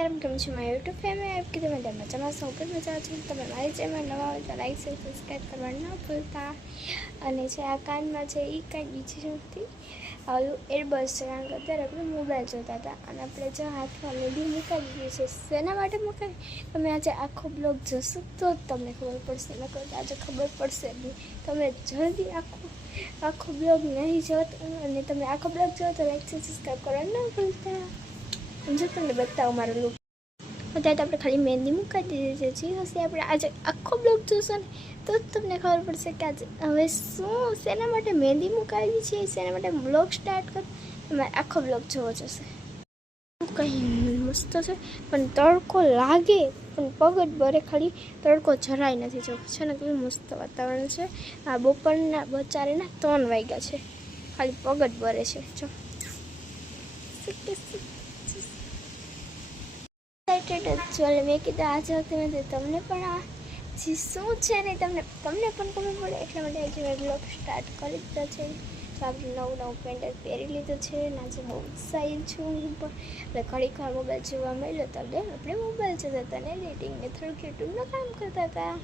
કેમ છે મારી યુટ્યુબ ફેમિલી આપકી તમે મજામાં છો કે મજા છો તમે મારી ચેનલ નવા હોય તો લાઈક શેર સબસ્ક્રાઈબ કરવાનું ન ભૂલતા અને છે આ કાનમાં છે એ કાંઈ બીજી નથી ઓલું એરબસ છે કારણ કે અત્યારે આપણે મોબાઈલ જોતા હતા અને આપણે જો હાથમાં મેદી મૂકાવી દીધી છે શેના માટે મૂકાવી તમે આજે આખો બ્લોગ જોશો તો જ તમને ખબર પડશે નકર આજે ખબર પડશે નહીં તમે જલ્દી આખો બ્લોગ નહીં જોત અને તમે આખો બ્લોગ જો તો લાઈક શેર સબસ્ક્રાઈબ કરવાનું ન ભૂલતા જો તમને બતાવો મારો લુક અત્યારે તો આપણે ખાલી મહેંદી મૂકાવી દીધી છે જી હશે આપણે આજે આખો બ્લોગ જોશો ને તો જ તમને ખબર પડશે કે આજે હવે શું શેના માટે મહેંદી મૂકાવી છે શેના માટે બ્લોગ સ્ટાર્ટ કરો તમારે આખો બ્લોગ જોવો જશે કંઈ મસ્ત છે પણ તડકો લાગે પણ પગ જ બરે ખાલી તડકો જરાય નથી જો છે ને કેવું મસ્ત વાતાવરણ છે આ બપોરના બચારેના 3 વાગ્યા છે ખાલી પગ જ બરે છે જો ચાલો મેં કીધું આજે વખતે મેં તમને પણ આ જે શું છે ને તમને પણ ખબર પડે એટલા માટે આજે મેં બ્લોગ સ્ટાર્ટ કરી દીધો છે તો આપણે નવું પેન્ટ પહેરી લીધું છે અને આજે બહુ ઉત્સાહી છું હું પણ એટલે ઘડીક વાર મોબાઈલ જોવા મળ્યો તો આપણે મોબાઈલ જોતા હતા ને એડિટિંગને થોડુંક યુટ્યુબનું કામ કરતા હતા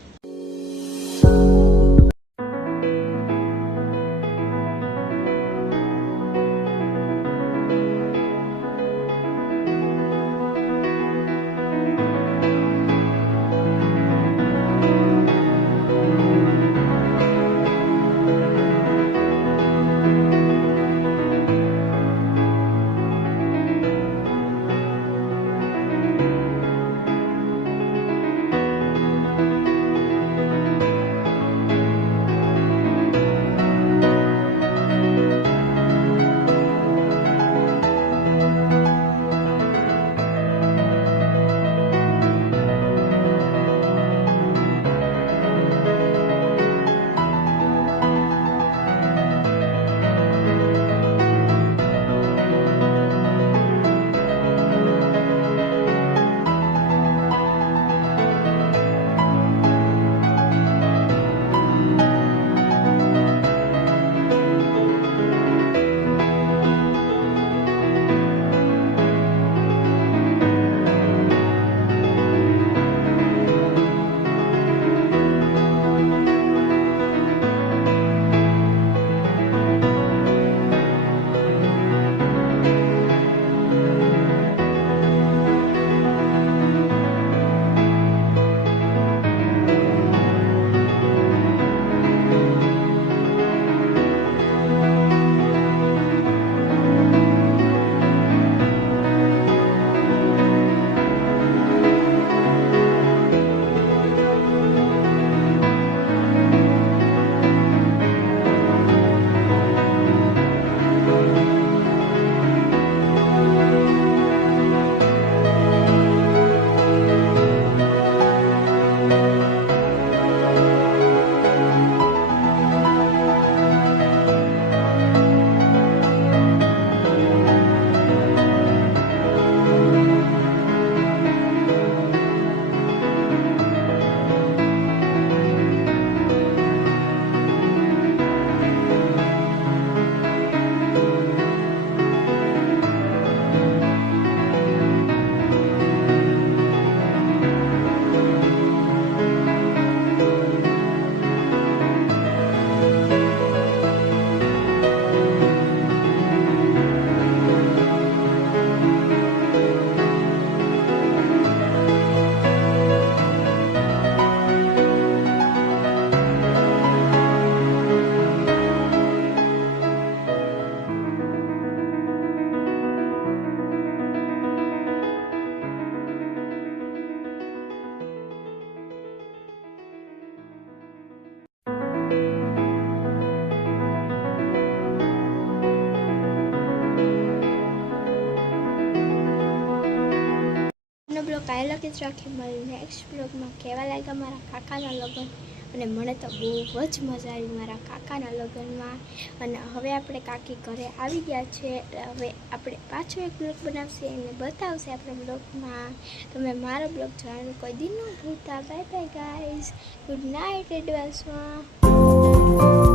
બ્લોગ કાંઈ લખી જ રાખી મળ્યું નેક્સ્ટ બ્લોગમાં કહેવા લાગ્યા મારા કાકાના લગ્ન અને મને તો બહુ જ મજા આવી મારા કાકાના લગ્નમાં અને હવે આપણે કાકી ઘરે આવી ગયા છે હવે આપણે પાછો એક બ્લોગ બનાવશે અને બતાવશે આપણે બ્લોગમાં તમે મારો બ્લોગ જોવાનું કોઈ દિન ન ભૂલતા bye bye guys good night એડવાન્સમાં